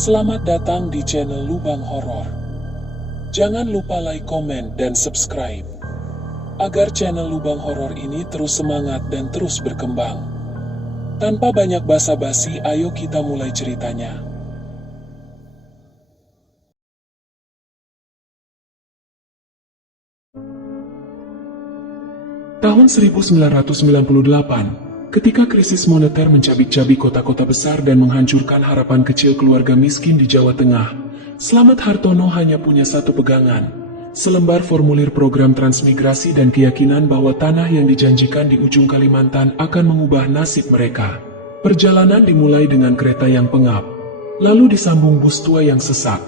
Selamat datang di channel Lubang Horor. Jangan lupa like, komen, dan subscribe agar channel Lubang Horor ini terus semangat dan terus berkembang. Tanpa banyak basa-basi, ayo kita mulai ceritanya. Tahun 1998, ketika krisis moneter mencabik-cabik kota-kota besar dan menghancurkan harapan kecil keluarga miskin di Jawa Tengah, Slamet Hartono hanya punya satu pegangan, selembar formulir program transmigrasi dan keyakinan bahwa tanah yang dijanjikan di ujung Kalimantan akan mengubah nasib mereka. Perjalanan dimulai dengan kereta yang pengap, lalu disambung bus tua yang sesak,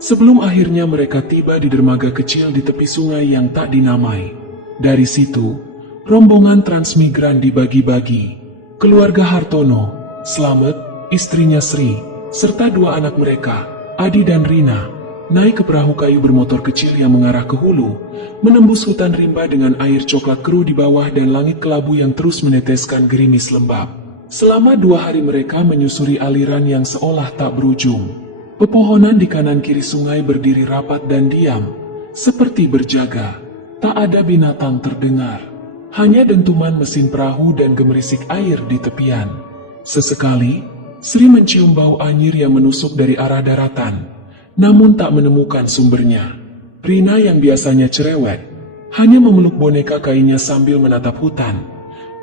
sebelum akhirnya mereka tiba di dermaga kecil di tepi sungai yang tak dinamai. Dari situ, rombongan transmigran dibagi-bagi. Keluarga Hartono, Slamet, istrinya Sri, serta dua anak mereka, Adi dan Rina, naik ke perahu kayu bermotor kecil yang mengarah ke hulu, menembus hutan rimba dengan air coklat keruh di bawah dan langit kelabu yang terus meneteskan gerimis lembab. Selama 2 hari mereka menyusuri aliran yang seolah tak berujung. Pepohonan di kanan kiri sungai berdiri rapat dan diam, seperti berjaga. Tak ada binatang terdengar. Hanya dentuman mesin perahu dan gemerisik air di tepian. Sesekali, Sri mencium bau anyir yang menusuk dari arah daratan, namun tak menemukan sumbernya. Rina yang biasanya cerewet, hanya memeluk boneka kainnya sambil menatap hutan.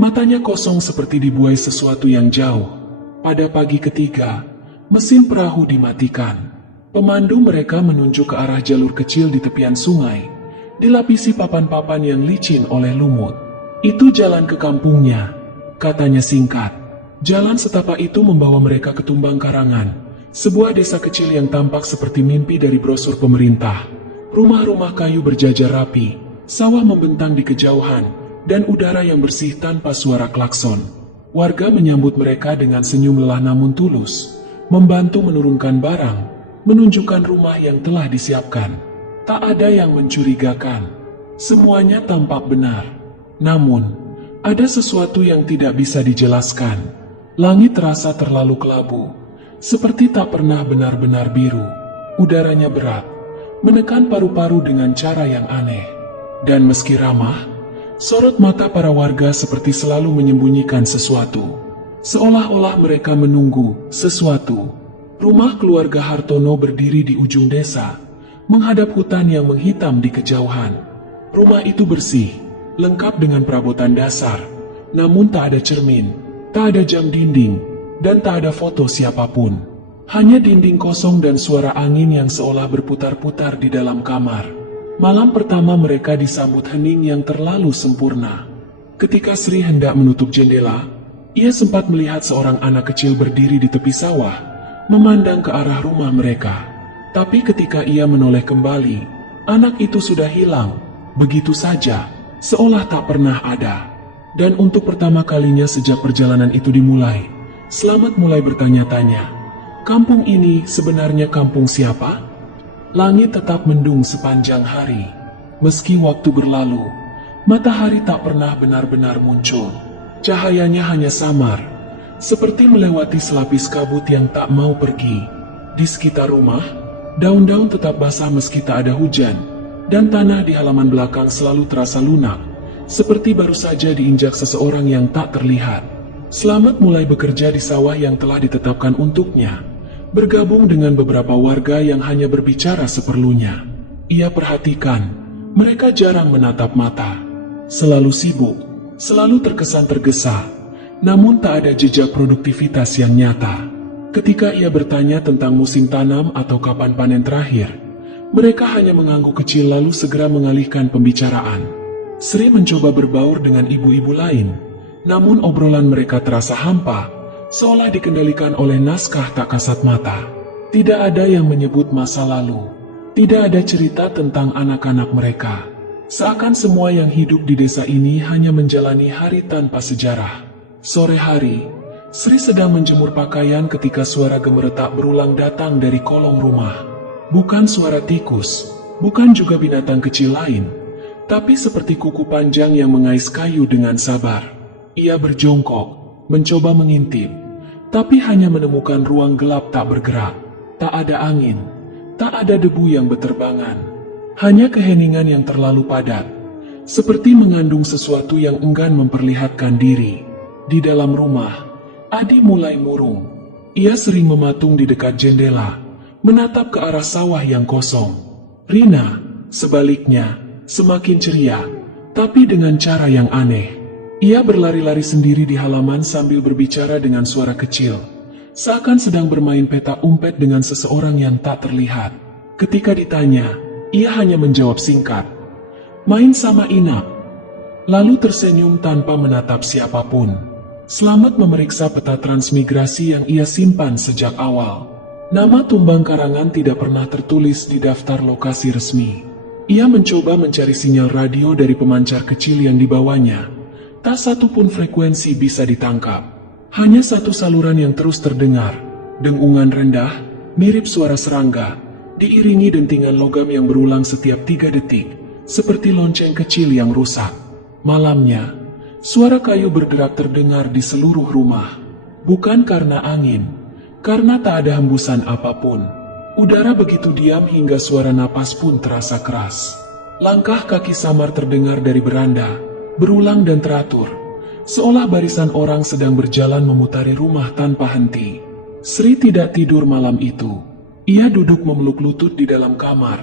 Matanya kosong seperti dibuai sesuatu yang jauh. Pada pagi ketiga, mesin perahu dimatikan. Pemandu mereka menunjuk ke arah jalur kecil di tepian sungai, dilapisi papan-papan yang licin oleh lumut. Itu jalan ke kampungnya, katanya singkat. Jalan setapak itu membawa mereka ke Tumbang Karangan, sebuah desa kecil yang tampak seperti mimpi dari brosur pemerintah. Rumah-rumah kayu berjajar rapi, sawah membentang di kejauhan, dan udara yang bersih tanpa suara klakson. Warga menyambut mereka dengan senyum lelah namun tulus, membantu menurunkan barang, menunjukkan rumah yang telah disiapkan. Tak ada yang mencurigakan, semuanya tampak benar. Namun, ada sesuatu yang tidak bisa dijelaskan. Langit terasa terlalu kelabu, seperti tak pernah benar-benar biru. Udaranya berat, menekan paru-paru dengan cara yang aneh. Dan meski ramah, sorot mata para warga seperti selalu menyembunyikan sesuatu. Seolah-olah mereka menunggu sesuatu. Rumah keluarga Hartono berdiri di ujung desa, menghadap hutan yang menghitam di kejauhan. Rumah itu bersih, lengkap dengan perabotan dasar, namun tak ada cermin, tak ada jam dinding, dan tak ada foto siapapun. Hanya dinding kosong dan suara angin yang seolah berputar-putar di dalam kamar. Malam pertama mereka disambut hening yang terlalu sempurna. Ketika Sri hendak menutup jendela, ia sempat melihat seorang anak kecil berdiri di tepi sawah, memandang ke arah rumah mereka. Tapi ketika ia menoleh kembali, anak itu sudah hilang, begitu saja, seolah tak pernah ada. Dan untuk pertama kalinya sejak perjalanan itu dimulai, Slamet mulai bertanya-tanya, kampung ini sebenarnya kampung siapa? Langit tetap mendung sepanjang hari. Meski waktu berlalu, matahari tak pernah benar-benar muncul. Cahayanya hanya samar, seperti melewati selapis kabut yang tak mau pergi. Di sekitar rumah, daun-daun tetap basah meski tak ada hujan, dan tanah di halaman belakang selalu terasa lunak, seperti baru saja diinjak seseorang yang tak terlihat. Slamet mulai bekerja di sawah yang telah ditetapkan untuknya, bergabung dengan beberapa warga yang hanya berbicara seperlunya. Ia perhatikan, mereka jarang menatap mata, selalu sibuk, selalu terkesan tergesa, namun tak ada jejak produktivitas yang nyata. Ketika ia bertanya tentang musim tanam atau kapan panen terakhir, mereka hanya mengangguk kecil lalu segera mengalihkan pembicaraan. Sri mencoba berbaur dengan ibu-ibu lain, namun obrolan mereka terasa hampa, seolah dikendalikan oleh naskah tak kasat mata. Tidak ada yang menyebut masa lalu, tidak ada cerita tentang anak-anak mereka. Seakan semua yang hidup di desa ini hanya menjalani hari tanpa sejarah. Sore hari, Sri sedang menjemur pakaian ketika suara gemeretak berulang datang dari kolong rumah. Bukan suara tikus, bukan juga binatang kecil lain, tapi seperti kuku panjang yang mengais kayu dengan sabar. Ia berjongkok, mencoba mengintip, tapi hanya menemukan ruang gelap tak bergerak. Tak ada angin, tak ada debu yang berterbangan. Hanya keheningan yang terlalu padat, seperti mengandung sesuatu yang enggan memperlihatkan diri. Di dalam rumah, Adi mulai murung. Ia sering mematung di dekat jendela, menatap ke arah sawah yang kosong. Rina, sebaliknya, semakin ceria, tapi dengan cara yang aneh. Ia berlari-lari sendiri di halaman sambil berbicara dengan suara kecil, seakan sedang bermain petak umpet dengan seseorang yang tak terlihat. Ketika ditanya, ia hanya menjawab singkat, "Main sama Inap." Lalu tersenyum tanpa menatap siapapun. Selamat memeriksa peta transmigrasi yang ia simpan sejak awal. Nama Tumbang Karangan tidak pernah tertulis di daftar lokasi resmi. Ia mencoba mencari sinyal radio dari pemancar kecil yang dibawanya. Tak satu pun frekuensi bisa ditangkap. Hanya satu saluran yang terus terdengar, dengungan rendah, mirip suara serangga, diiringi dentingan logam yang berulang setiap 3 detik, seperti lonceng kecil yang rusak. Malamnya, suara kayu bergerak terdengar di seluruh rumah. Bukan karena angin, karena tak ada hembusan apapun. Udara begitu diam hingga suara napas pun terasa keras. Langkah kaki samar terdengar dari beranda, berulang dan teratur, seolah barisan orang sedang berjalan memutari rumah tanpa henti. Sri tidak tidur malam itu. Ia duduk memeluk lutut di dalam kamar,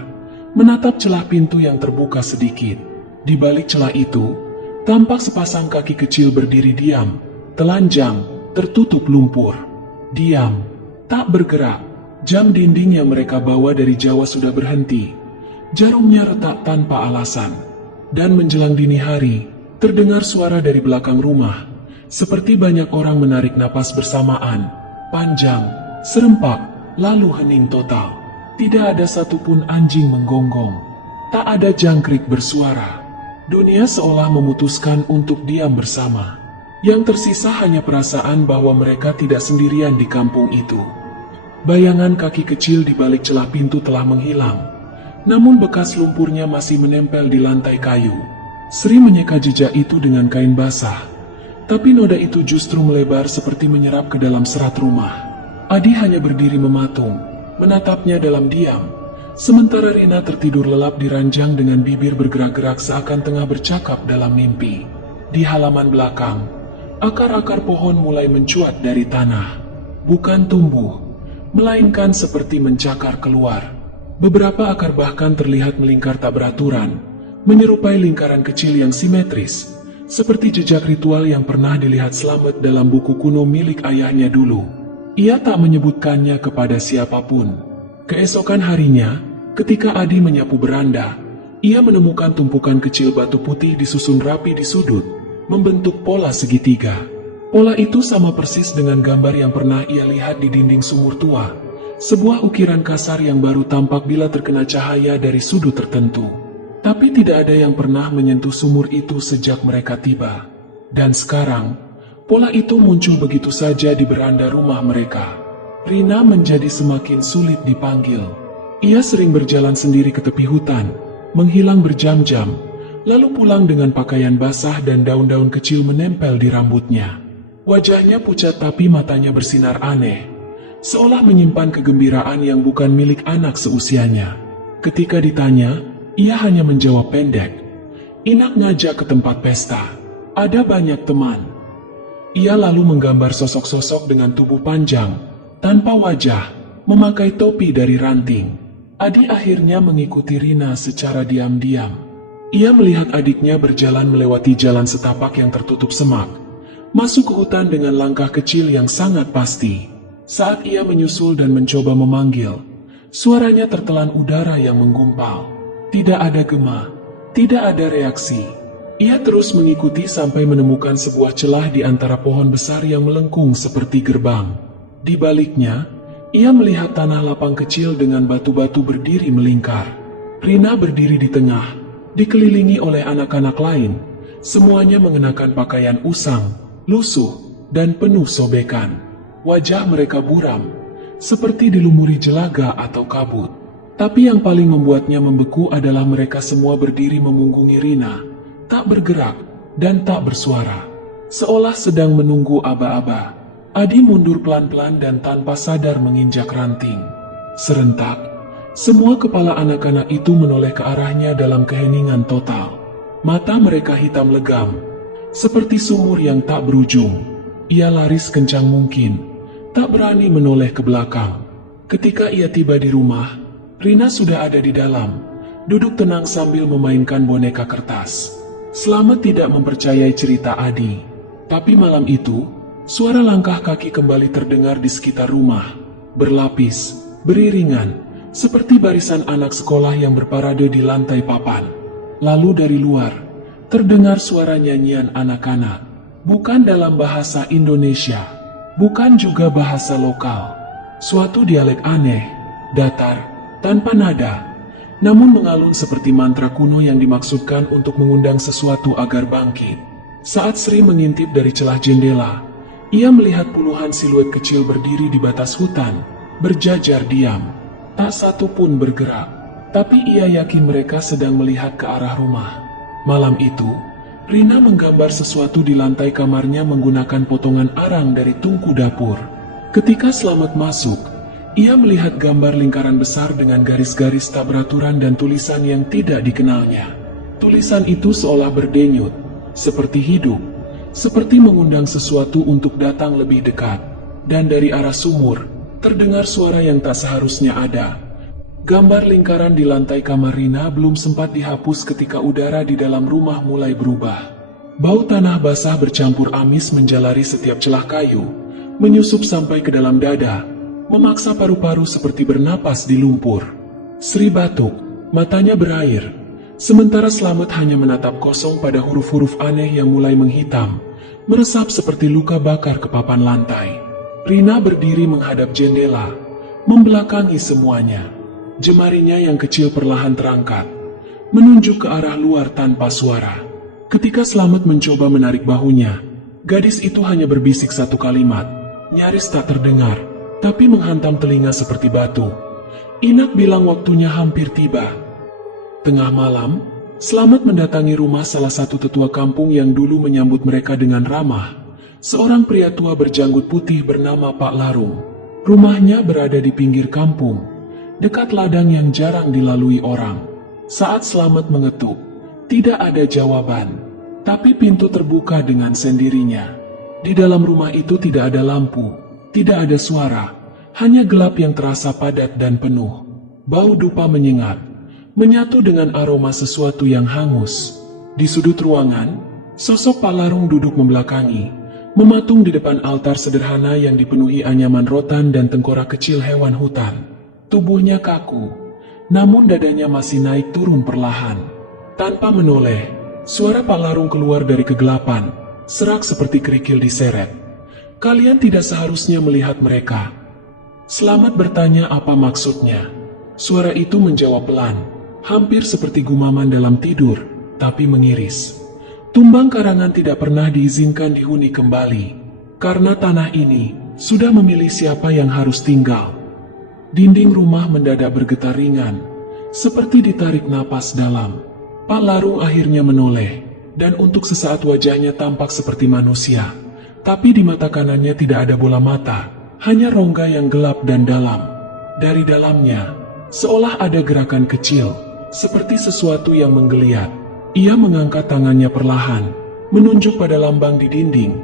menatap celah pintu yang terbuka sedikit. Di balik celah itu, tampak sepasang kaki kecil berdiri diam, telanjang, tertutup lumpur. Diam, tak bergerak. Jam dinding yang mereka bawa dari Jawa sudah berhenti. Jarumnya retak tanpa alasan. Dan menjelang dini hari, terdengar suara dari belakang rumah, seperti banyak orang menarik napas bersamaan, panjang, serempak, lalu hening total. Tidak ada satupun anjing menggonggong. Tak ada jangkrik bersuara. Dunia seolah memutuskan untuk diam bersama. Yang tersisa hanya perasaan bahwa mereka tidak sendirian di kampung itu. Bayangan kaki kecil di balik celah pintu telah menghilang, namun bekas lumpurnya masih menempel di lantai kayu. Sri menyeka jejak itu dengan kain basah, tapi noda itu justru melebar seperti menyerap ke dalam serat rumah. Adi hanya berdiri mematung, menatapnya dalam diam, sementara Rina tertidur lelap di ranjang dengan bibir bergerak-gerak seakan tengah bercakap dalam mimpi. Di halaman belakang, akar-akar pohon mulai mencuat dari tanah. Bukan tumbuh, melainkan seperti mencakar keluar. Beberapa akar bahkan terlihat melingkar tak beraturan, menyerupai lingkaran kecil yang simetris, seperti jejak ritual yang pernah dilihat Slamet dalam buku kuno milik ayahnya dulu. Ia tak menyebutkannya kepada siapapun. Keesokan harinya, ketika Adi menyapu beranda, ia menemukan tumpukan kecil batu putih disusun rapi di sudut, membentuk pola segitiga. Pola itu sama persis dengan gambar yang pernah ia lihat di dinding sumur tua, sebuah ukiran kasar yang baru tampak bila terkena cahaya dari sudut tertentu. Tapi tidak ada yang pernah menyentuh sumur itu sejak mereka tiba. Dan sekarang, pola itu muncul begitu saja di beranda rumah mereka. Rina menjadi semakin sulit dipanggil. Ia sering berjalan sendiri ke tepi hutan, menghilang berjam-jam, lalu pulang dengan pakaian basah dan daun-daun kecil menempel di rambutnya. Wajahnya pucat tapi matanya bersinar aneh, seolah menyimpan kegembiraan yang bukan milik anak seusianya. Ketika ditanya, ia hanya menjawab pendek, "Inak ngajak ke tempat pesta. Ada banyak teman." Ia lalu menggambar sosok-sosok dengan tubuh panjang, tanpa wajah, memakai topi dari ranting. Adi akhirnya mengikuti Rina secara diam-diam. Ia melihat adiknya berjalan melewati jalan setapak yang tertutup semak, masuk ke hutan dengan langkah kecil yang sangat pasti. Saat ia menyusul dan mencoba memanggil, suaranya tertelan udara yang menggumpal. Tidak ada gema, tidak ada reaksi. Ia terus mengikuti sampai menemukan sebuah celah di antara pohon besar yang melengkung seperti gerbang. Di baliknya, ia melihat tanah lapang kecil dengan batu-batu berdiri melingkar. Rina berdiri di tengah, dikelilingi oleh anak-anak lain, semuanya mengenakan pakaian usang, lusuh, dan penuh sobekan. Wajah mereka buram, seperti dilumuri jelaga atau kabut. Tapi yang paling membuatnya membeku adalah mereka semua berdiri memunggungi Rina, tak bergerak dan tak bersuara, seolah sedang menunggu aba-aba. Adi mundur pelan-pelan dan tanpa sadar menginjak ranting. Serentak, semua kepala anak-anak itu menoleh ke arahnya dalam keheningan total. Mata mereka hitam legam, seperti sumur yang tak berujung. Ia lari sekencang mungkin, tak berani menoleh ke belakang. Ketika ia tiba di rumah, Rina sudah ada di dalam, duduk tenang sambil memainkan boneka kertas. Slamet tidak mempercayai cerita Adi. Tapi malam itu, suara langkah kaki kembali terdengar di sekitar rumah, berlapis, beriringan, seperti barisan anak sekolah yang berparade di lantai papan. Lalu dari luar, terdengar suara nyanyian anak-anak, bukan dalam bahasa Indonesia, bukan juga bahasa lokal. Suatu dialek aneh, datar, tanpa nada, namun mengalun seperti mantra kuno yang dimaksudkan untuk mengundang sesuatu agar bangkit. Saat Sri mengintip dari celah jendela, ia melihat puluhan siluet kecil berdiri di batas hutan, berjajar diam. Tak satu pun bergerak, tapi ia yakin mereka sedang melihat ke arah rumah. Malam itu, Rina menggambar sesuatu di lantai kamarnya menggunakan potongan arang dari tungku dapur. Ketika Slamet masuk, ia melihat gambar lingkaran besar dengan garis-garis tak beraturan dan tulisan yang tidak dikenalnya. Tulisan itu seolah berdenyut, seperti hidup, seperti mengundang sesuatu untuk datang lebih dekat. Dan dari arah sumur, terdengar suara yang tak seharusnya ada. Gambar lingkaran di lantai kamar Rina belum sempat dihapus ketika udara di dalam rumah mulai berubah. Bau tanah basah bercampur amis menjalari setiap celah kayu, menyusup sampai ke dalam dada, memaksa paru-paru seperti bernapas di lumpur. Sri batuk, matanya berair, sementara Slamet hanya menatap kosong pada huruf-huruf aneh yang mulai menghitam, meresap seperti luka bakar ke papan lantai. Rina berdiri menghadap jendela, membelakangi semuanya. Jemarinya yang kecil perlahan terangkat, menunjuk ke arah luar tanpa suara. Ketika Slamet mencoba menarik bahunya, gadis itu hanya berbisik satu kalimat, nyaris tak terdengar, tapi menghantam telinga seperti batu. Inak bilang waktunya hampir tiba. Tengah malam, Slamet mendatangi rumah salah satu tetua kampung yang dulu menyambut mereka dengan ramah. Seorang pria tua berjanggut putih bernama Pak Larung. Rumahnya berada di pinggir kampung, dekat ladang yang jarang dilalui orang. Saat Slamet mengetuk, tidak ada jawaban, tapi pintu terbuka dengan sendirinya. Di dalam rumah itu tidak ada lampu, tidak ada suara, hanya gelap yang terasa padat dan penuh. Bau dupa menyengat, menyatu dengan aroma sesuatu yang hangus. Di sudut ruangan, sosok Pak Larung duduk membelakangi, mematung di depan altar sederhana yang dipenuhi anyaman rotan dan tengkorak kecil hewan hutan. Tubuhnya kaku, namun dadanya masih naik turun perlahan. Tanpa menoleh, suara Pak Larung keluar dari kegelapan, serak seperti kerikil diseret. Kalian tidak seharusnya melihat mereka. Slamet bertanya apa maksudnya. Suara itu menjawab pelan, hampir seperti gumaman dalam tidur, tapi mengiris. Tumbang karangan tidak pernah diizinkan dihuni kembali, karena tanah ini sudah memilih siapa yang harus tinggal. Dinding rumah mendadak bergetar ringan, seperti ditarik napas dalam. Pak Larung akhirnya menoleh, dan untuk sesaat wajahnya tampak seperti manusia. Tapi di mata kanannya tidak ada bola mata, hanya rongga yang gelap dan dalam. Dari dalamnya, seolah ada gerakan kecil, seperti sesuatu yang menggeliat. Ia mengangkat tangannya perlahan, menunjuk pada lambang di dinding.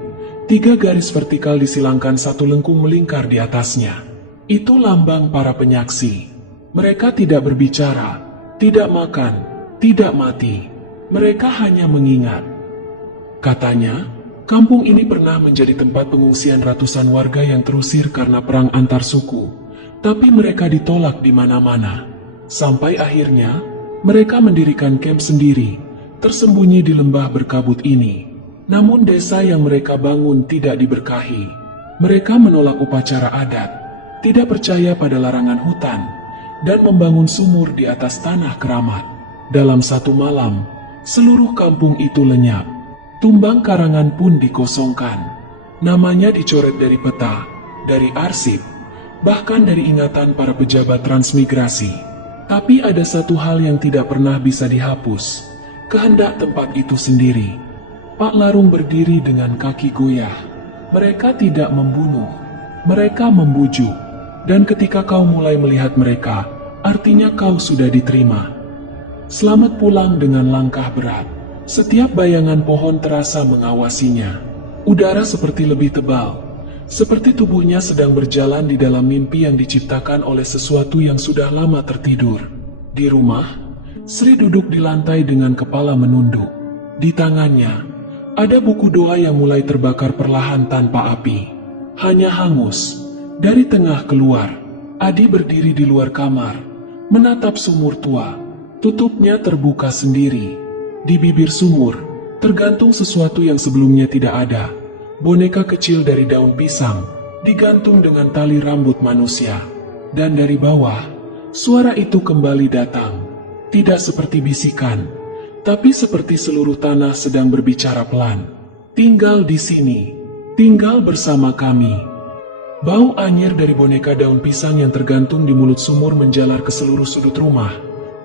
3 garis vertikal disilangkan, satu lengkung melingkar di atasnya. Itu lambang para penyaksi. Mereka tidak berbicara, tidak makan, tidak mati. Mereka hanya mengingat. Katanya, kampung ini pernah menjadi tempat pengungsian ratusan warga yang terusir karena perang antar suku. Tapi mereka ditolak di mana-mana. Sampai akhirnya, mereka mendirikan kamp sendiri, tersembunyi di lembah berkabut ini. Namun desa yang mereka bangun tidak diberkahi. Mereka menolak upacara adat, tidak percaya pada larangan hutan, dan membangun sumur di atas tanah keramat. Dalam satu malam, seluruh kampung itu lenyap. Tumbang karangan pun dikosongkan. Namanya dicoret dari peta, dari arsip, bahkan dari ingatan para pejabat transmigrasi. Tapi ada satu hal yang tidak pernah bisa dihapus, kehendak tempat itu sendiri. Pak Larung berdiri dengan kaki goyah. Mereka tidak membunuh, mereka membujuk. Dan ketika kau mulai melihat mereka, artinya kau sudah diterima. Selamat pulang dengan langkah berat. Setiap bayangan pohon terasa mengawasinya. Udara seperti lebih tebal, seperti tubuhnya sedang berjalan di dalam mimpi yang diciptakan oleh sesuatu yang sudah lama tertidur. Di rumah, Sri duduk di lantai dengan kepala menunduk. Di tangannya, ada buku doa yang mulai terbakar perlahan tanpa api. Hanya hangus. Dari tengah keluar, Adi berdiri di luar kamar, menatap sumur tua. Tutupnya terbuka sendiri. Di bibir sumur, tergantung sesuatu yang sebelumnya tidak ada. Boneka kecil dari daun pisang, digantung dengan tali rambut manusia. Dan dari bawah, suara itu kembali datang. Tidak seperti bisikan, tapi seperti seluruh tanah sedang berbicara pelan. Tinggal di sini, tinggal bersama kami. Bau anyir dari boneka daun pisang yang tergantung di mulut sumur menjalar ke seluruh sudut rumah,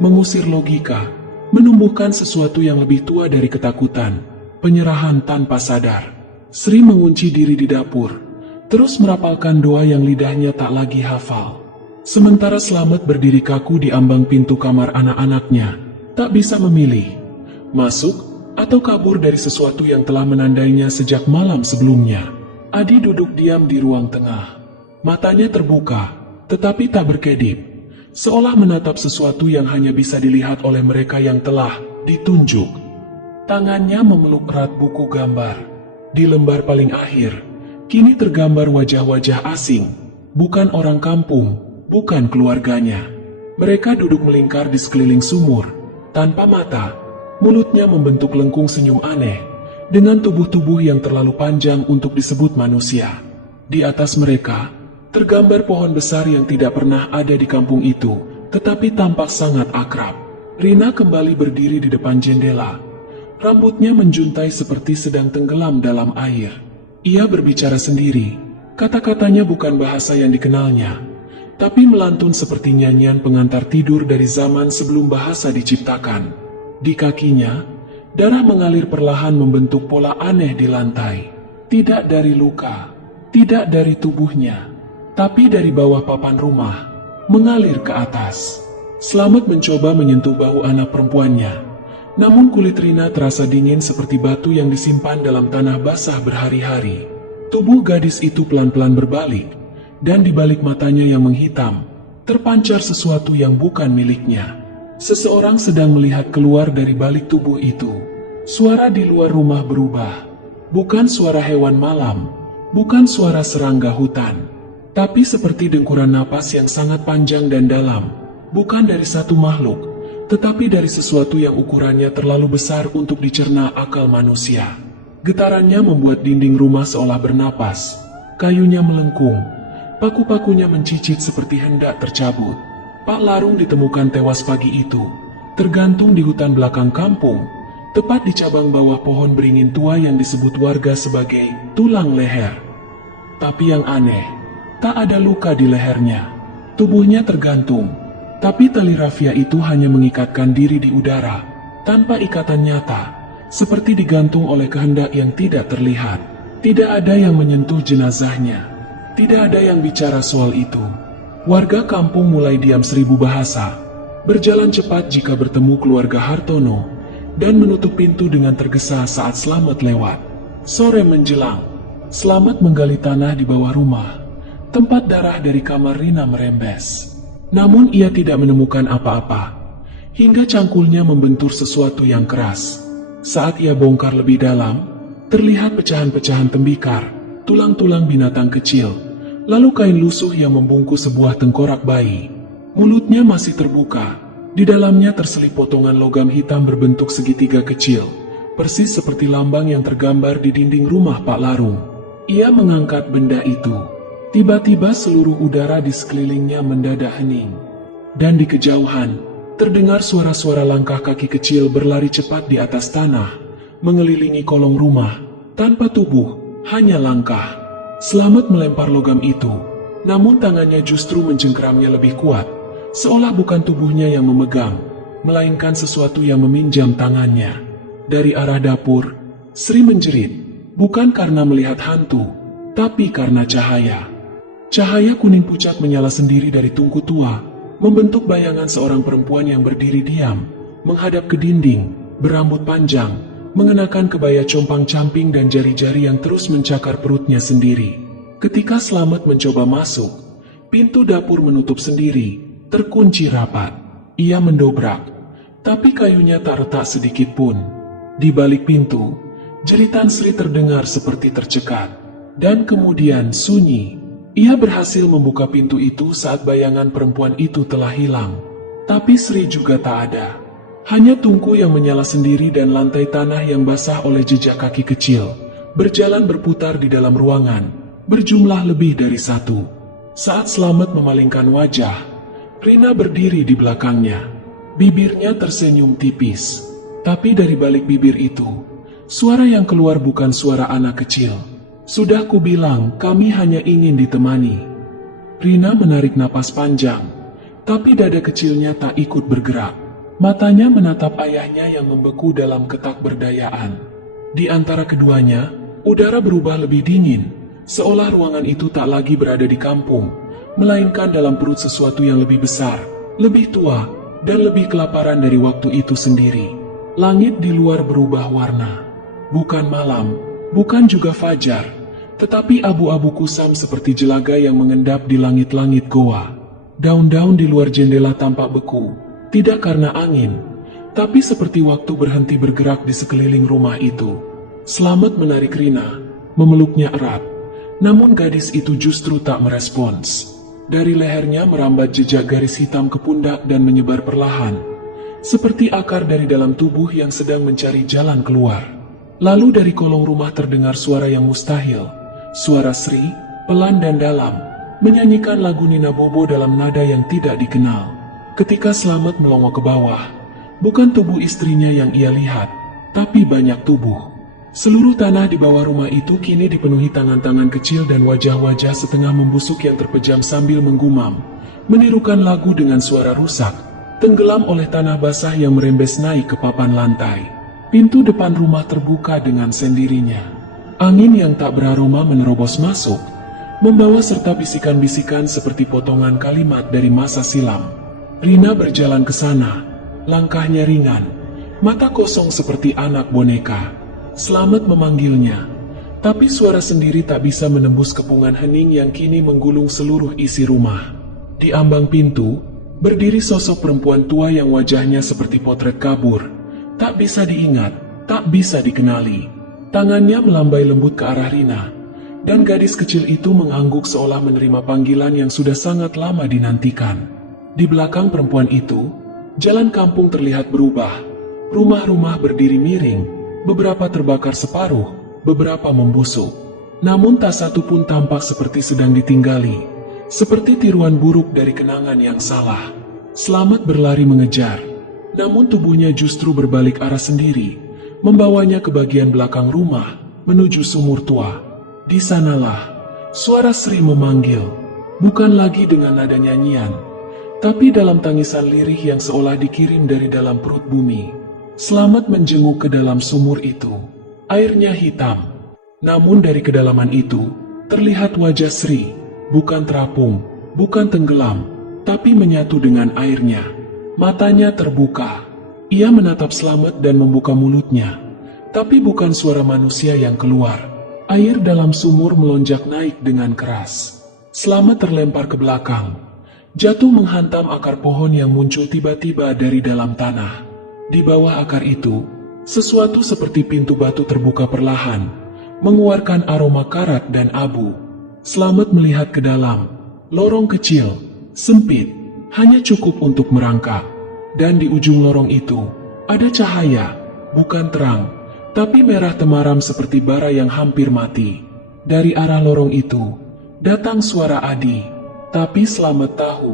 mengusir logika, menumbuhkan sesuatu yang lebih tua dari ketakutan, penyerahan tanpa sadar. Sri mengunci diri di dapur, terus merapalkan doa yang lidahnya tak lagi hafal. Sementara Slamet berdiri kaku di ambang pintu kamar anak-anaknya, tak bisa memilih, masuk atau kabur dari sesuatu yang telah menandainya sejak malam sebelumnya. Adi duduk diam di ruang tengah. Matanya terbuka, tetapi tak berkedip, seolah menatap sesuatu yang hanya bisa dilihat oleh mereka yang telah ditunjuk. Tangannya memeluk erat buku gambar. Di lembar paling akhir, kini tergambar wajah-wajah asing, bukan orang kampung, bukan keluarganya. Mereka duduk melingkar di sekeliling sumur, tanpa mata, mulutnya membentuk lengkung senyum aneh, dengan tubuh-tubuh yang terlalu panjang untuk disebut manusia. Di atas mereka, tergambar pohon besar yang tidak pernah ada di kampung itu, tetapi tampak sangat akrab. Rina kembali berdiri di depan jendela. Rambutnya menjuntai seperti sedang tenggelam dalam air. Ia berbicara sendiri. Kata-katanya bukan bahasa yang dikenalnya, tapi melantun seperti nyanyian pengantar tidur dari zaman sebelum bahasa diciptakan. Di kakinya, darah mengalir perlahan membentuk pola aneh di lantai. Tidak dari luka, tidak dari tubuhnya, tapi dari bawah papan rumah, mengalir ke atas. Slamet mencoba menyentuh bahu anak perempuannya, namun kulit Rina terasa dingin seperti batu yang disimpan dalam tanah basah berhari-hari. Tubuh gadis itu pelan-pelan berbalik, dan di balik matanya yang menghitam, terpancar sesuatu yang bukan miliknya. Seseorang sedang melihat keluar dari balik tubuh itu. Suara di luar rumah berubah. Bukan suara hewan malam, bukan suara serangga hutan, tapi seperti dengkuran napas yang sangat panjang dan dalam. Bukan dari satu makhluk, tetapi dari sesuatu yang ukurannya terlalu besar untuk dicerna akal manusia. Getarannya membuat dinding rumah seolah bernapas. Kayunya melengkung, paku-pakunya mencicit seperti hendak tercabut. Pak Larung ditemukan tewas pagi itu, tergantung di hutan belakang kampung, tepat di cabang bawah pohon beringin tua yang disebut warga sebagai tulang leher. Tapi yang aneh, tak ada luka di lehernya. Tubuhnya tergantung, tapi tali rafia itu hanya mengikatkan diri di udara, tanpa ikatan nyata, seperti digantung oleh kehendak yang tidak terlihat. Tidak ada yang menyentuh jenazahnya, tidak ada yang bicara soal itu. Warga kampung mulai diam 1000 bahasa, berjalan cepat jika bertemu keluarga Hartono, dan menutup pintu dengan tergesa saat Slamet lewat. Sore menjelang, Slamet menggali tanah di bawah rumah, tempat darah dari kamar Rina merembes. Namun ia tidak menemukan apa-apa, hingga cangkulnya membentur sesuatu yang keras. Saat ia bongkar lebih dalam, terlihat pecahan-pecahan tembikar, tulang-tulang binatang kecil, lalu kain lusuh yang membungkus sebuah tengkorak bayi. Mulutnya masih terbuka, di dalamnya terselip potongan logam hitam berbentuk segitiga kecil, persis seperti lambang yang tergambar di dinding rumah Pak Larung. Ia mengangkat benda itu. Tiba-tiba seluruh udara di sekelilingnya mendadak hening. Dan di kejauhan, terdengar suara-suara langkah kaki kecil berlari cepat di atas tanah, mengelilingi kolong rumah, tanpa tubuh, hanya langkah. Slamet melempar logam itu, namun tangannya justru mencengkeramnya lebih kuat, seolah bukan tubuhnya yang memegang, melainkan sesuatu yang meminjam tangannya. Dari arah dapur, Sri menjerit, bukan karena melihat hantu, tapi karena cahaya. Cahaya kuning pucat menyala sendiri dari tungku tua, membentuk bayangan seorang perempuan yang berdiri diam, menghadap ke dinding, berambut panjang, mengenakan kebaya compang-camping dan jari-jari yang terus mencakar perutnya sendiri. Ketika Slamet mencoba masuk, pintu dapur menutup sendiri, terkunci rapat. Ia mendobrak, tapi kayunya tak retak sedikit pun. Di balik pintu, jeritan Sri terdengar seperti tercekat, dan kemudian sunyi. Ia berhasil membuka pintu itu saat bayangan perempuan itu telah hilang. Tapi Sri juga tak ada. Hanya tungku yang menyala sendiri dan lantai tanah yang basah oleh jejak kaki kecil, berjalan berputar di dalam ruangan, berjumlah lebih dari satu. Saat Slamet memalingkan wajah, Rina berdiri di belakangnya. Bibirnya tersenyum tipis. Tapi dari balik bibir itu, suara yang keluar bukan suara anak kecil. Sudah kubilang, kami hanya ingin ditemani. Rina menarik napas panjang, tapi dada kecilnya tak ikut bergerak. Matanya menatap ayahnya yang membeku dalam ketakberdayaan. Di antara keduanya, udara berubah lebih dingin, seolah ruangan itu tak lagi berada di kampung, melainkan dalam perut sesuatu yang lebih besar, lebih tua, dan lebih kelaparan dari waktu itu sendiri. Langit di luar berubah warna. Bukan malam, bukan juga fajar, tetapi abu-abu kusam seperti jelaga yang mengendap di langit-langit goa. Daun-daun di luar jendela tampak beku, tidak karena angin, tapi seperti waktu berhenti bergerak di sekeliling rumah itu. Slamet menarik Rina, memeluknya erat. Namun gadis itu justru tak merespons. Dari lehernya merambat jejak garis hitam ke pundak dan menyebar perlahan, seperti akar dari dalam tubuh yang sedang mencari jalan keluar. Lalu dari kolong rumah terdengar suara yang mustahil. Suara Sri, pelan dan dalam, menyanyikan lagu Nina Bobo dalam nada yang tidak dikenal. Ketika Slamet melongo ke bawah, bukan tubuh istrinya yang ia lihat, tapi banyak tubuh. Seluruh tanah di bawah rumah itu kini dipenuhi tangan-tangan kecil dan wajah-wajah setengah membusuk yang terpejam sambil menggumam, menirukan lagu dengan suara rusak, tenggelam oleh tanah basah yang merembes naik ke papan lantai. Pintu depan rumah terbuka dengan sendirinya. Angin yang tak beraroma menerobos masuk, membawa serta bisikan-bisikan seperti potongan kalimat dari masa silam. Rina berjalan ke sana, langkahnya ringan, mata kosong seperti anak boneka. Slamet memanggilnya, tapi suara sendiri tak bisa menembus kepungan hening yang kini menggulung seluruh isi rumah. Di ambang pintu, berdiri sosok perempuan tua yang wajahnya seperti potret kabur. Tak bisa diingat, tak bisa dikenali. Tangannya melambai lembut ke arah Rina, dan gadis kecil itu mengangguk seolah menerima panggilan yang sudah sangat lama dinantikan. Di belakang perempuan itu, jalan kampung terlihat berubah. Rumah-rumah berdiri miring, beberapa terbakar separuh, beberapa membusuk. Namun tak satu pun tampak seperti sedang ditinggali, seperti tiruan buruk dari kenangan yang salah. Slamet berlari mengejar, namun tubuhnya justru berbalik arah sendiri, membawanya ke bagian belakang rumah, menuju sumur tua. Di sanalah, suara Sri memanggil, bukan lagi dengan nada nyanyian, tapi dalam tangisan lirih yang seolah dikirim dari dalam perut bumi. Slamet menjenguk ke dalam sumur itu. Airnya hitam, namun dari kedalaman itu, terlihat wajah Sri, bukan terapung, bukan tenggelam, tapi menyatu dengan airnya. Matanya terbuka. Ia menatap Slamet dan membuka mulutnya, tapi bukan suara manusia yang keluar. Air dalam sumur melonjak naik dengan keras. Slamet terlempar ke belakang, jatuh menghantam akar pohon yang muncul tiba-tiba dari dalam tanah. Di bawah akar itu, sesuatu seperti pintu batu terbuka perlahan, mengeluarkan aroma karat dan abu. Slamet melihat ke dalam, lorong kecil, sempit, hanya cukup untuk merangkak. Dan di ujung lorong itu, ada cahaya, bukan terang, tapi merah temaram seperti bara yang hampir mati. Dari arah lorong itu, datang suara Adi. Tapi Slamet tahu,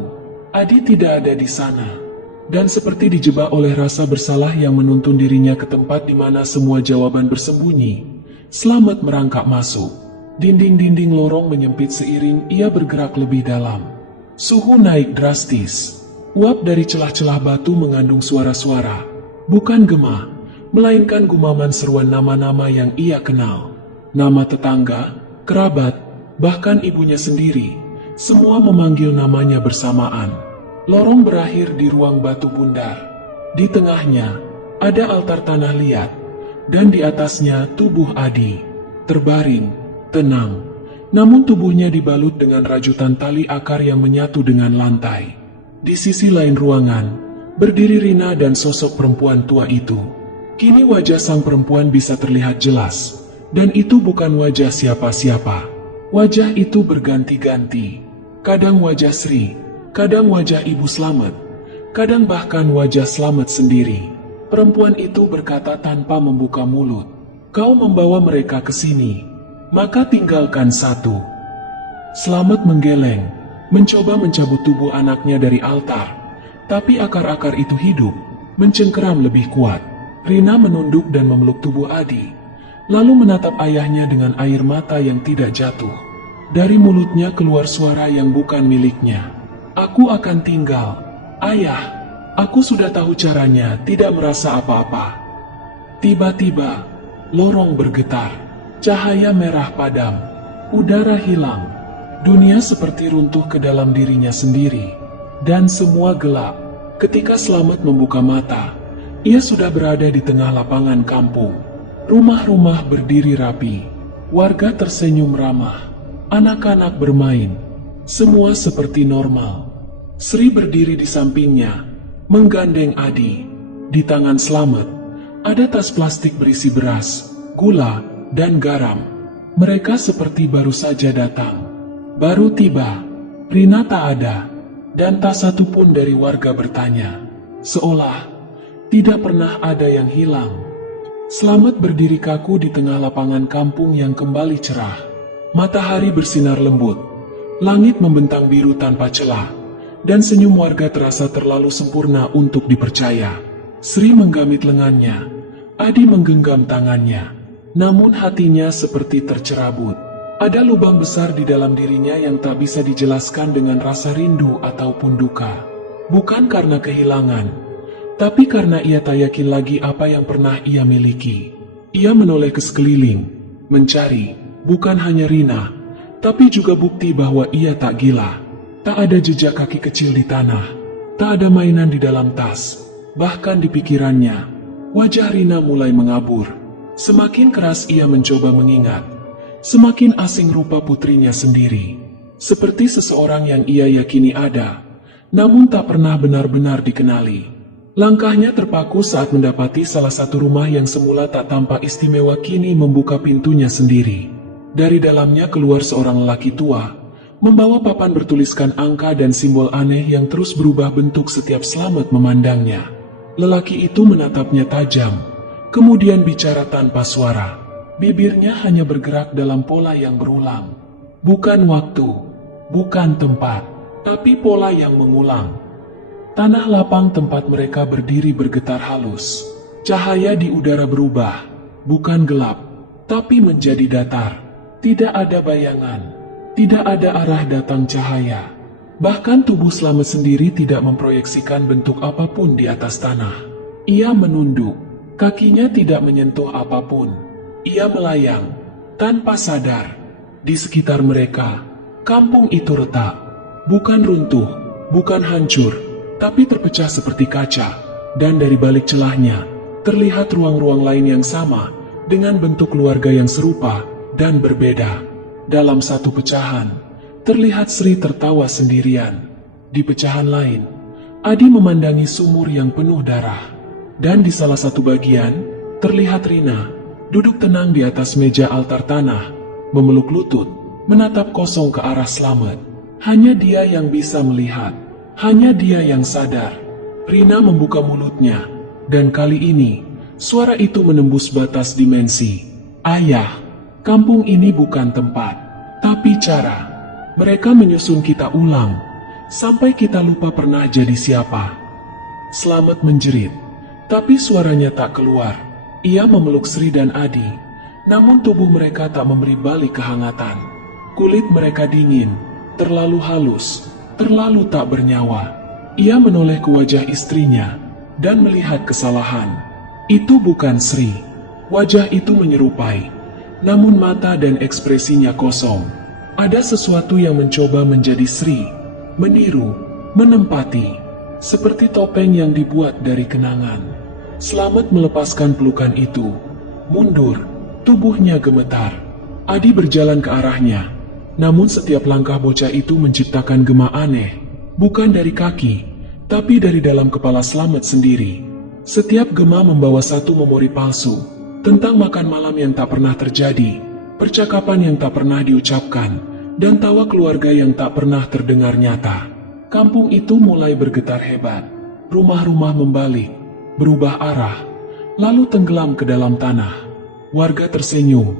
Adi tidak ada di sana. Dan seperti dijebak oleh rasa bersalah yang menuntun dirinya ke tempat di mana semua jawaban bersembunyi, Slamet merangkak masuk. Dinding-dinding lorong menyempit seiring ia bergerak lebih dalam. Suhu naik drastis. Uap dari celah-celah batu mengandung suara-suara, bukan gema, melainkan gumaman seruan nama-nama yang ia kenal. Nama tetangga, kerabat, bahkan ibunya sendiri, Semua memanggil namanya bersamaan. Lorong berakhir di ruang batu bundar. Di tengahnya, ada altar tanah liat, dan di atasnya tubuh Adi. Terbaring, tenang, namun tubuhnya dibalut dengan rajutan tali akar yang menyatu dengan lantai. Di sisi lain ruangan, berdiri Rina dan sosok perempuan tua itu. Kini wajah sang perempuan bisa terlihat jelas, dan itu bukan wajah siapa-siapa. Wajah itu berganti-ganti. Kadang wajah Sri, kadang wajah Ibu Slamet, kadang bahkan wajah Slamet sendiri. Perempuan itu berkata tanpa membuka mulut, "Kau membawa mereka ke sini, maka tinggalkan satu." Slamet menggeleng, mencoba mencabut tubuh anaknya dari altar, tapi akar-akar itu hidup, mencengkeram lebih kuat. Rina menunduk dan memeluk tubuh Adi, lalu menatap ayahnya dengan air mata yang tidak jatuh. Dari mulutnya keluar suara yang bukan miliknya. "Aku akan tinggal, Ayah. Aku sudah tahu caranya, tidak merasa apa-apa." Tiba-tiba, lorong bergetar. Cahaya merah padam. Udara hilang. Dunia seperti runtuh ke dalam dirinya sendiri. Dan semua gelap. Ketika Slamet membuka mata, ia sudah berada di tengah lapangan kampung. Rumah-rumah berdiri rapi. Warga tersenyum ramah. Anak-anak bermain. Semua seperti normal. Sri berdiri di sampingnya, menggandeng Adi. Di tangan Slamet, ada tas plastik berisi beras, gula, dan garam. Mereka seperti baru saja datang. Baru tiba. Rina tak ada, dan tak satu pun dari warga bertanya. Seolah tidak pernah ada yang hilang. Slamet berdiri kaku di tengah lapangan kampung yang kembali cerah. Matahari bersinar lembut, langit membentang biru tanpa celah, dan senyum warga terasa terlalu sempurna untuk dipercaya. Sri menggamit lengannya, Adi menggenggam tangannya, namun hatinya seperti tercerabut. Ada lubang besar di dalam dirinya yang tak bisa dijelaskan dengan rasa rindu ataupun duka. Bukan karena kehilangan, tapi karena ia tak yakin lagi apa yang pernah ia miliki. Ia menoleh ke sekeliling, mencari bukan hanya Rina, tapi juga bukti bahwa ia tak gila. Tak ada jejak kaki kecil di tanah, tak ada mainan di dalam tas, bahkan di pikirannya. Wajah Rina mulai mengabur. Semakin keras ia mencoba mengingat, semakin asing rupa putrinya sendiri. Seperti seseorang yang ia yakini ada, namun tak pernah benar-benar dikenali. Langkahnya terpaku saat mendapati salah satu rumah yang semula tak tampak istimewa kini membuka pintunya sendiri. Dari dalamnya keluar seorang lelaki tua, membawa papan bertuliskan angka dan simbol aneh yang terus berubah bentuk setiap Slamet memandangnya. Lelaki itu menatapnya tajam, kemudian bicara tanpa suara. Bibirnya hanya bergerak dalam pola yang berulang. Bukan waktu, bukan tempat, tapi pola yang mengulang. Tanah lapang tempat mereka berdiri bergetar halus. Cahaya di udara berubah, bukan gelap, tapi menjadi datar. Tidak ada bayangan, tidak ada arah datang cahaya. Bahkan tubuh Slamet sendiri tidak memproyeksikan bentuk apapun di atas tanah. Ia menunduk, kakinya tidak menyentuh apapun. Ia melayang, tanpa sadar. Di sekitar mereka, kampung itu retak. Bukan runtuh, bukan hancur, tapi terpecah seperti kaca. Dan dari balik celahnya, terlihat ruang-ruang lain yang sama, dengan bentuk keluarga yang serupa dan berbeda. Dalam satu pecahan, terlihat Sri tertawa sendirian. Di pecahan lain, Adi memandangi sumur yang penuh darah. Dan di salah satu bagian, terlihat Rina, duduk tenang di atas meja altar tanah, memeluk lutut, menatap kosong ke arah Slamet. Hanya dia yang bisa melihat, hanya dia yang sadar. Rina membuka mulutnya, dan kali ini, suara itu menembus batas dimensi. "Ayah, kampung ini bukan tempat, tapi cara. Mereka menyusun kita ulang, sampai kita lupa pernah jadi siapa." Slamet menjerit, tapi suaranya tak keluar. Ia memeluk Sri dan Adi, namun tubuh mereka tak memberi balik kehangatan. Kulit mereka dingin, terlalu halus, terlalu tak bernyawa. Ia menoleh ke wajah istrinya, dan melihat kesalahan. Itu bukan Sri. Wajah itu menyerupai, namun mata dan ekspresinya kosong. Ada sesuatu yang mencoba menjadi Sri, meniru, menempati, seperti topeng yang dibuat dari kenangan. Slamet melepaskan pelukan itu. Mundur, tubuhnya gemetar. Adi berjalan ke arahnya. Namun setiap langkah bocah itu menciptakan gema aneh. Bukan dari kaki, tapi dari dalam kepala Slamet sendiri. Setiap gema membawa satu memori palsu. Tentang makan malam yang tak pernah terjadi. Percakapan yang tak pernah diucapkan. Dan tawa keluarga yang tak pernah terdengar nyata. Kampung itu mulai bergetar hebat. Rumah-rumah membalik, berubah arah, lalu tenggelam ke dalam tanah. Warga tersenyum,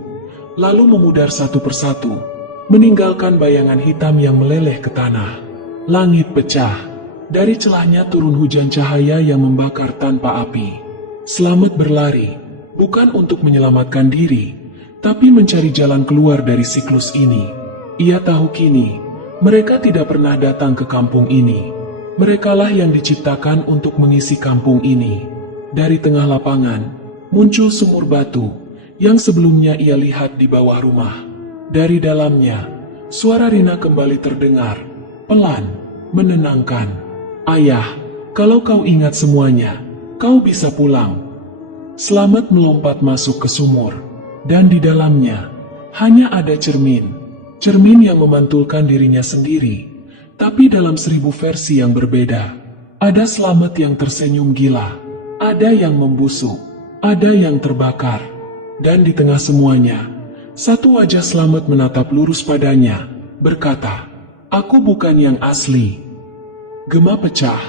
lalu memudar satu persatu, meninggalkan bayangan hitam yang meleleh ke tanah. Langit pecah, dari celahnya turun hujan cahaya yang membakar tanpa api. Slamet berlari, bukan untuk menyelamatkan diri, tapi mencari jalan keluar dari siklus ini. Ia tahu kini, mereka tidak pernah datang ke kampung ini. Merekalah yang diciptakan untuk mengisi kampung ini. Dari tengah lapangan, muncul sumur batu, yang sebelumnya ia lihat di bawah rumah. Dari dalamnya, suara Rina kembali terdengar, pelan, menenangkan. Ayah, kalau kau ingat semuanya, kau bisa pulang. Slamet melompat masuk ke sumur, dan di dalamnya, hanya ada cermin. Cermin yang memantulkan dirinya sendiri, tapi dalam 1000 versi yang berbeda. Ada Slamet yang tersenyum gila, ada yang membusuk, ada yang terbakar. Dan di tengah semuanya, satu wajah Slamet menatap lurus padanya, berkata, "Aku bukan yang asli." Gema pecah,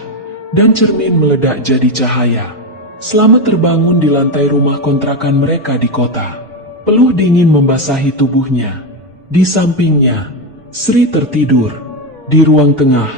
dan cermin meledak jadi cahaya. Slamet terbangun di lantai rumah kontrakan mereka di kota. Peluh dingin membasahi tubuhnya. Di sampingnya, Sri tertidur. Di ruang tengah,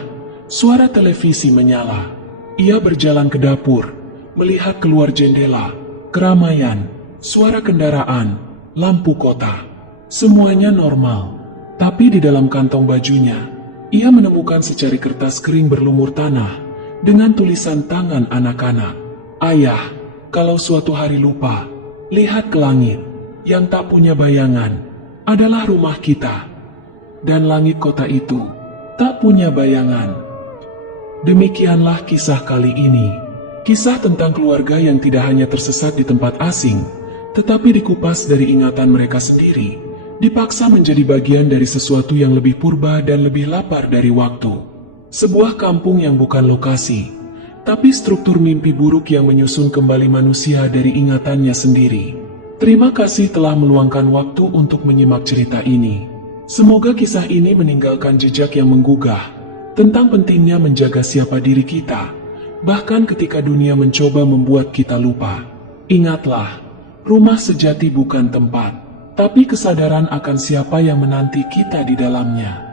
suara televisi menyala. Ia berjalan ke dapur, melihat keluar jendela, keramaian, suara kendaraan, lampu kota. Semuanya normal, tapi di dalam kantong bajunya, ia menemukan secari kertas kering berlumur tanah dengan tulisan tangan anak-anak. "Ayah, kalau suatu hari lupa, lihat ke langit, yang tak punya bayangan adalah rumah kita, dan langit kota itu tak punya bayangan." Demikianlah kisah kali ini. Kisah tentang keluarga yang tidak hanya tersesat di tempat asing, tetapi dikupas dari ingatan mereka sendiri, dipaksa menjadi bagian dari sesuatu yang lebih purba dan lebih lapar dari waktu. Sebuah kampung yang bukan lokasi, tapi struktur mimpi buruk yang menyusun kembali manusia dari ingatannya sendiri. Terima kasih telah meluangkan waktu untuk menyimak cerita ini. Semoga kisah ini meninggalkan jejak yang menggugah tentang pentingnya menjaga siapa diri kita, bahkan ketika dunia mencoba membuat kita lupa. Ingatlah, rumah sejati bukan tempat, tapi kesadaran akan siapa yang menanti kita di dalamnya.